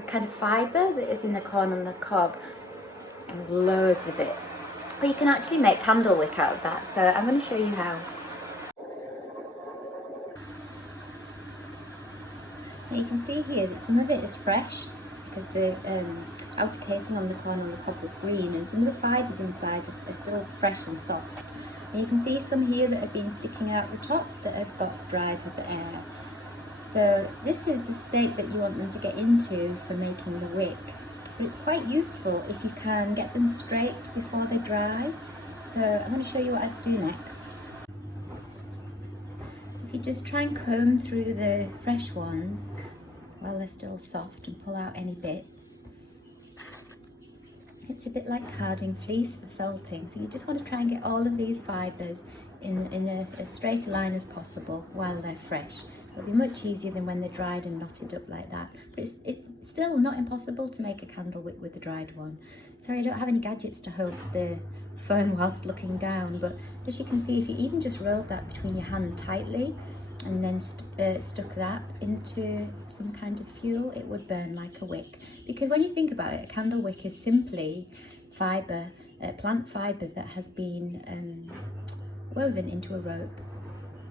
the kind of fibre that is in the corn on the cob. There's loads of it. But you can actually make candlewick out of that, so I'm going to show you how. Now you can see here that some of it is fresh because the outer casing on the corn on the cob was green, and some of the fibres inside are still fresh and soft. And you can see some here that have been sticking out the top that have got dried with the air. So this is the state that you want them to get into for making the wick. But it's quite useful if you can get them straight before they dry. So I'm going to show you what I do next. So if you just try and comb through the fresh ones while they're still soft and pull out any bits. It's a bit like carding fleece for felting, so you just want to try and get all of these fibres in as straight a line as possible while they're fresh. It'll be much easier than when they're dried and knotted up like that. But it's still not impossible to make a candle wick with the dried one. Sorry, I don't have any gadgets to hold the phone whilst looking down, but as you can see, if you even just rolled that between your hand tightly and then stuck that into some kind of fuel, it would burn like a wick. Because when you think about it, a candle wick is simply fibre, plant fibre that has been woven into a rope.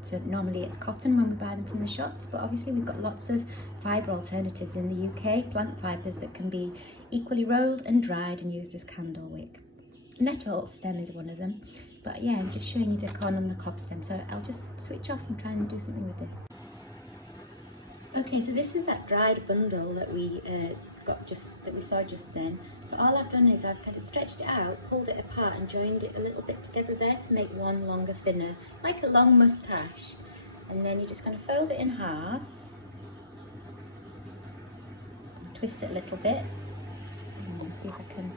So normally it's cotton when we buy them from the shops, but obviously we've got lots of fibre alternatives in the UK, plant fibres that can be equally rolled and dried and used as candle wick. Nettle stem is one of them, but yeah, I'm just showing you the corn on the cob stem, so I'll just switch off and try and do something with this. Okay, so this is that dried bundle that we saw just then. So all I've done is I've kind of stretched it out, pulled it apart and joined it a little bit together there to make one longer, thinner, like a long moustache. And then you're just going to fold it in half, twist it a little bit, and see if I can.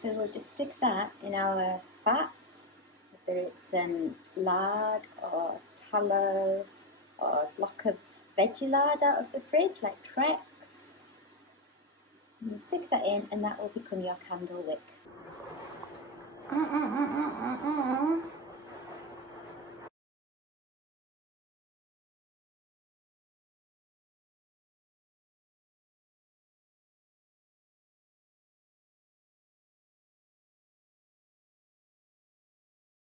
So we'll just stick that in our fat, whether it's lard or tallow or a block of veggie lard out of the fridge, like Trex. And you stick that in and that will become your candle wick.